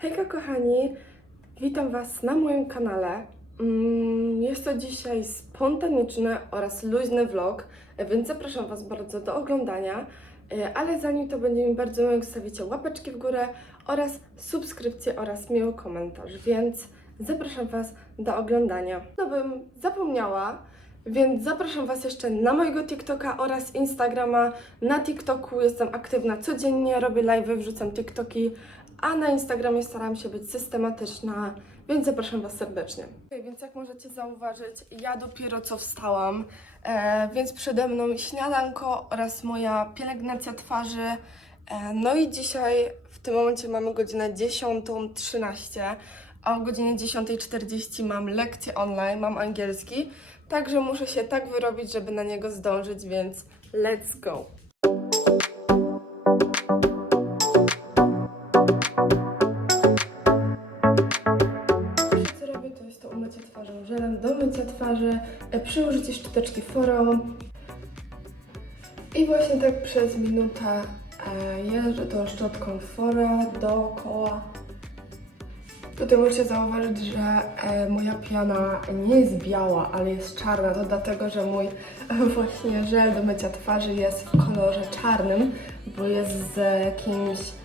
Hejka kochani, witam Was na moim kanale. Mm, Jest to dzisiaj spontaniczny oraz luźny vlog, więc zapraszam Was bardzo do oglądania. E, Ale zanim to będzie mi bardzo miło, stawicie łapeczki w górę oraz subskrypcję oraz miły komentarz, więc zapraszam Was do oglądania. No bym zapomniała, więc zapraszam Was jeszcze na mojego TikToka oraz Instagrama. Na TikToku jestem aktywna codziennie, robię live, wrzucam TikToki, a na Instagramie staram się być systematyczna, więc zapraszam Was serdecznie. Okay, więc jak możecie zauważyć, ja dopiero co wstałam, e, więc przede mną śniadanko oraz moja pielęgnacja twarzy. E, no i dzisiaj w tym momencie mamy godzinę 10.13, a o godzinie 10.40 mam lekcję online, mam angielski, także muszę się tak wyrobić, żeby na niego zdążyć, więc let's go! Co robię, to jest to umycie twarzy do mycia twarzy, e, przy użyciu szczoteczki Foro. I właśnie tak przez minutę e, jeżdżę tą szczotką Foro dookoła. Tutaj możecie zauważyć, że e, moja piana nie jest biała, ale jest czarna. To dlatego, że mój właśnie żel do mycia twarzy jest w kolorze czarnym, bo jest z jakimś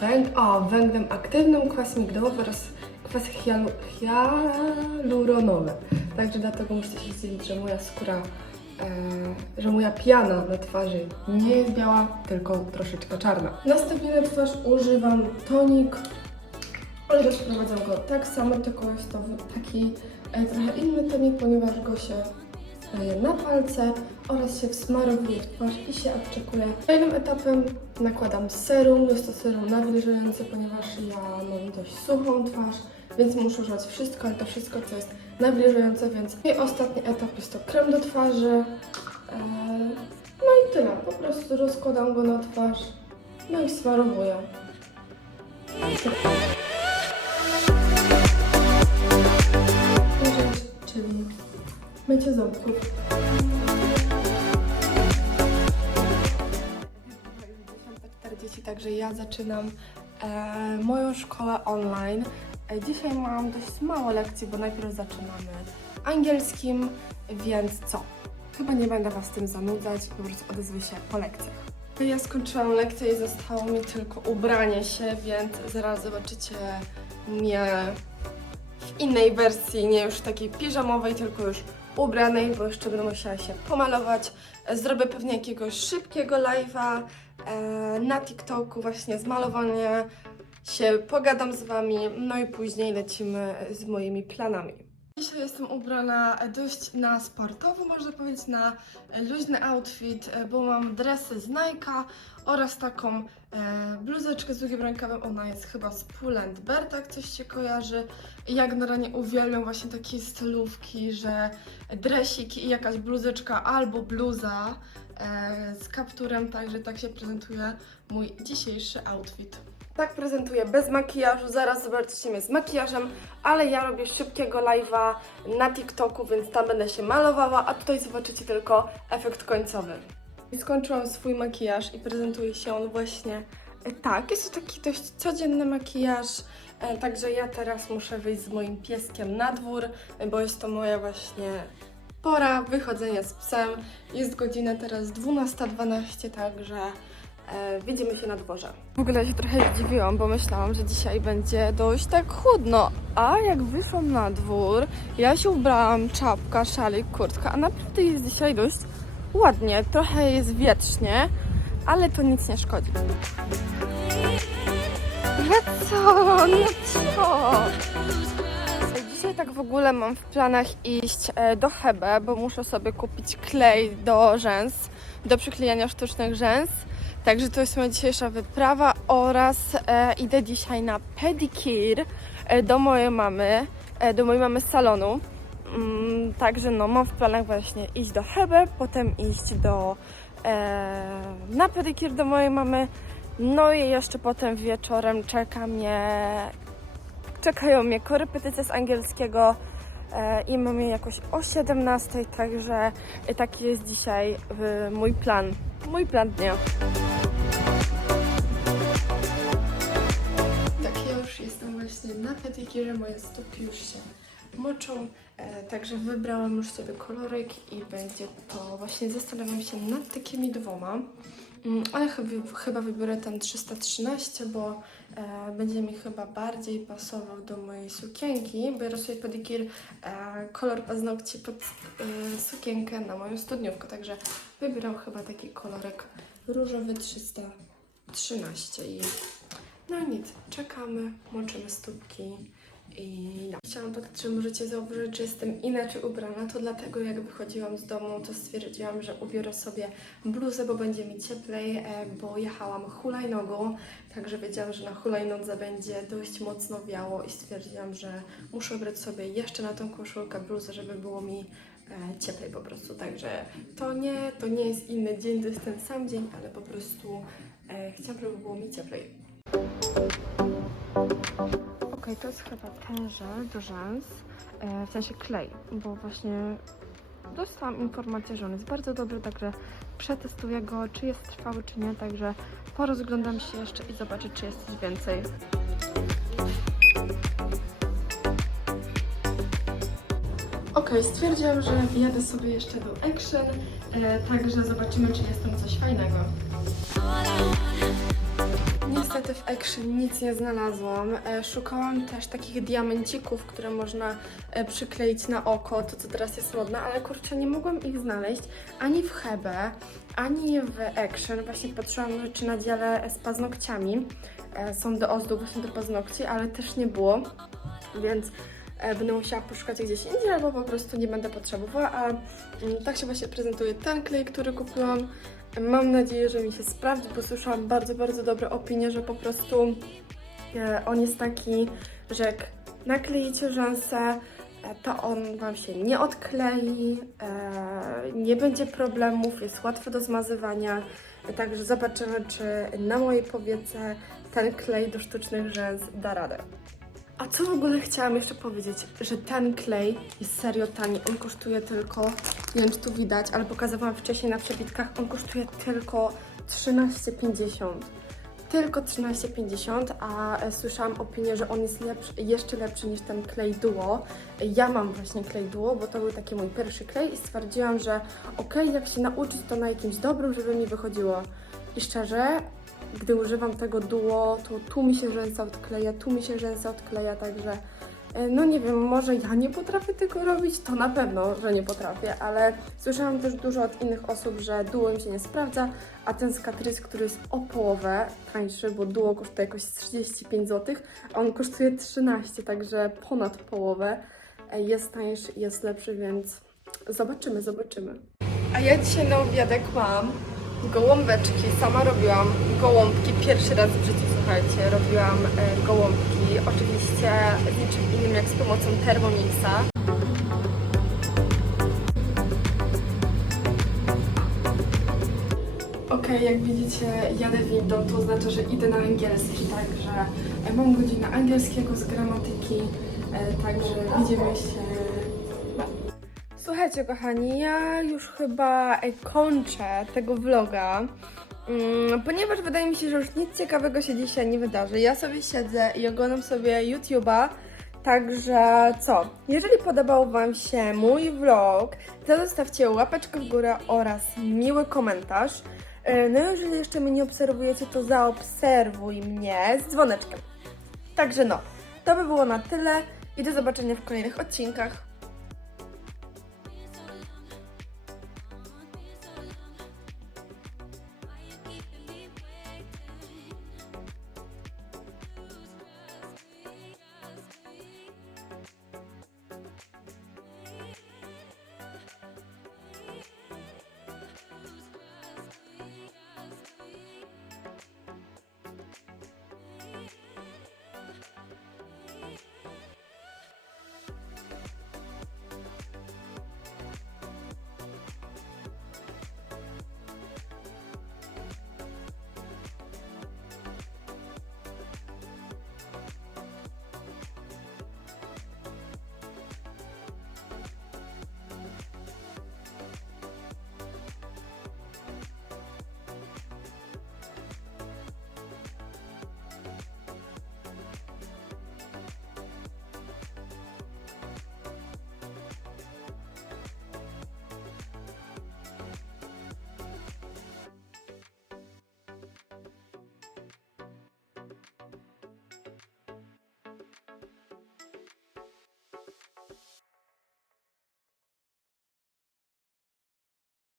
węg o, węglem aktywnym, kwas migdałowy oraz kwas hialu, hialuronowy. Także dlatego musicie się zdziwić, że moja skóra, e, że moja piana na twarzy nie jest biała, tylko troszeczkę czarna. Następnie na twarz używam tonik ale rozprowadzam go tak samo, tylko jest to taki e, trochę inny tonik, ponieważ go się daje na palce oraz się wsmarowuje twarz i się odczekuje. Kolejnym etapem nakładam serum, jest to serum nawilżające, ponieważ ja mam dość suchą twarz, więc muszę używać wszystko, ale to wszystko, co jest nawilżające, więc i ostatni etap jest to krem do twarzy. E, No i tyle, po prostu rozkładam go na twarz, no i smarowuję. rzecz, czyli mycie ząbków. Także ja zaczynam e, moją szkołę online. E, dzisiaj mam dość mało lekcji, bo najpierw zaczynamy angielskim, więc co? Chyba nie będę Was tym zanudzać, po prostu odezwę się po lekcjach. Ja skończyłam lekcję i zostało mi tylko ubranie się, więc zaraz zobaczycie mnie w innej wersji, nie już takiej piżamowej, tylko już ubranej, bo jeszcze będę musiała się pomalować. Zrobię pewnie jakiegoś szybkiego live'a na TikToku, właśnie zmalowanie się, pogadam z Wami, no i później lecimy z moimi planami. Dzisiaj jestem ubrana dość na sportowo, można powiedzieć, na luźny outfit, e, bo mam dresy z Nike'a oraz taką e, bluzeczkę z długim rękawem. Ona jest chyba z Pull Bear, tak coś się kojarzy. Jak na ranie uwielbiam właśnie takie stylówki, że dresik i jakaś bluzeczka albo bluza e, z kapturem, także tak się prezentuje mój dzisiejszy outfit. Tak prezentuję bez makijażu, zaraz zobaczycie mnie z makijażem, ale ja robię szybkiego live'a na TikToku, więc tam będę się malowała, a tutaj zobaczycie tylko efekt końcowy. I skończyłam swój makijaż i prezentuje się on właśnie e, tak. Jest to taki dość codzienny makijaż, e, także ja teraz muszę wyjść z moim pieskiem na dwór, e, bo jest to moja właśnie pora wychodzenia z psem. Jest godzina teraz 12.12, także e, widzimy się na dworze. W ogóle się trochę zdziwiłam, bo myślałam, że dzisiaj będzie dość tak chłodno, a jak wyszłam na dwór, ja się ubrałam, czapka, szalik, kurtka, a naprawdę jest dzisiaj dość ładnie, trochę jest wietrznie, ale to nic nie szkodzi. Że co? No co? Dzisiaj tak w ogóle mam w planach iść e, do Hebe, bo muszę sobie kupić klej do rzęs, do przyklejania sztucznych rzęs. Także to jest moja dzisiejsza wyprawa oraz e, idę dzisiaj na pedicure e, do mojej mamy, e, do mojej mamy z salonu. Mm, także no, mam w planach właśnie iść do Hebe, potem iść do e, na pedicure do mojej mamy. No i jeszcze potem wieczorem czeka mnie czekają mnie korepetycje z angielskiego e, i mam je jakoś o 17, także taki jest dzisiaj mój plan, mój plan dnia. pedikirze moje stópki już się moczą, e, także wybrałam już sobie kolorek i będzie to, właśnie zastanawiam się nad takimi dwoma, ale chyba, chyba wybiorę ten 313, bo e, będzie mi chyba bardziej pasował do mojej sukienki. Biorę sobie pedikir e, kolor paznokci pod e, sukienkę na moją studniówkę, także wybieram chyba taki kolorek różowy 313 i no nic, czekamy, moczymy stópki i no. Chciałam dodać, że możecie zauważyć, że jestem inaczej ubrana, to dlatego jak wychodziłam z domu, to stwierdziłam, że ubiorę sobie bluzę, bo będzie mi cieplej, e, bo jechałam hulajnogą, także wiedziałam, że na hulajnodze będzie dość mocno wiało i stwierdziłam, że muszę ubrać sobie jeszcze na tą koszulkę bluzę, żeby było mi e, cieplej po prostu, także to nie, to nie jest inny dzień, to jest ten sam dzień, ale po prostu e, chciałam, żeby było mi cieplej. Okej, to jest chyba ten żel do rzęs, e, w sensie klej, bo właśnie dostałam informację, że on jest bardzo dobry, także przetestuję go, czy jest trwały, czy nie, także porozglądam się jeszcze i zobaczę, czy jest coś więcej. Okej, stwierdziłam, że wjadę sobie jeszcze do Action, e, także zobaczymy, czy jest tam coś fajnego. W Action nic nie znalazłam. E, Szukałam też takich diamencików, które można e, przykleić na oko, to co teraz jest modne, ale kurczę, nie mogłam ich znaleźć ani w Hebe, ani w Action. Właśnie patrzyłam, czy na dziale z paznokciami e, są do ozdób właśnie do paznokci, ale też nie było, więc będę musiała poszukać gdzieś indziej, albo po prostu nie będę potrzebowała, a mm, tak się właśnie prezentuje ten klej, który kupiłam. Mam nadzieję, że mi się sprawdzi, bo słyszałam bardzo, bardzo dobre opinie, że po prostu e, on jest taki, że jak nakleicie rzęsę, e, to on Wam się nie odklei, e, nie będzie problemów, jest łatwy do zmazywania. Także zobaczymy, czy na mojej powiece ten klej do sztucznych rzęs da radę. A co w ogóle chciałam jeszcze powiedzieć, że ten klej jest serio tani. On kosztuje tylko, nie wiem czy tu widać, ale pokazywałam wcześniej na przebitkach, on kosztuje tylko 13,50. Tylko 13,50, a e, słyszałam opinię, że on jest lepszy, jeszcze lepszy niż ten klej Duo. Ja mam właśnie klej Duo, bo to był taki mój pierwszy klej i stwierdziłam, że okej, jak się nauczyć to na jakimś dobrym, żeby mi wychodziło. I szczerze, gdy używam tego duo, to tu mi się rzęsa odkleja, tu mi się rzęsa odkleja, także e, no nie wiem, może ja nie potrafię tego robić, to na pewno, że nie potrafię, ale słyszałam też dużo od innych osób, że duo im się nie sprawdza, a ten Catrice, który jest o połowę tańszy, bo duo kosztuje jakoś 35 zł, a on kosztuje 13, także ponad połowę e, jest tańszy jest lepszy, więc zobaczymy, zobaczymy. A ja dzisiaj na obiadek mam gołąbeczki. Sama robiłam gołąbki pierwszy raz w życiu, słuchajcie. Robiłam e, gołąbki, oczywiście z niczym innym jak z pomocą Thermomixa. Okej, jak widzicie, jadę windą, to oznacza, że idę na angielski, także e, mam godzinę angielskiego z gramatyki, e, także widzimy się Słuchajcie, kochani, ja już chyba e, kończę tego vloga, mm, ponieważ wydaje mi się, że już nic ciekawego się dzisiaj nie wydarzy. Ja sobie siedzę i oglądam sobie YouTube'a, także co? Jeżeli podobał Wam się mój vlog, to zostawcie łapeczkę w górę oraz miły komentarz. E, No jeżeli jeszcze mnie nie obserwujecie, to zaobserwuj mnie z dzwoneczkiem. Także no, to by było na tyle i do zobaczenia w kolejnych odcinkach.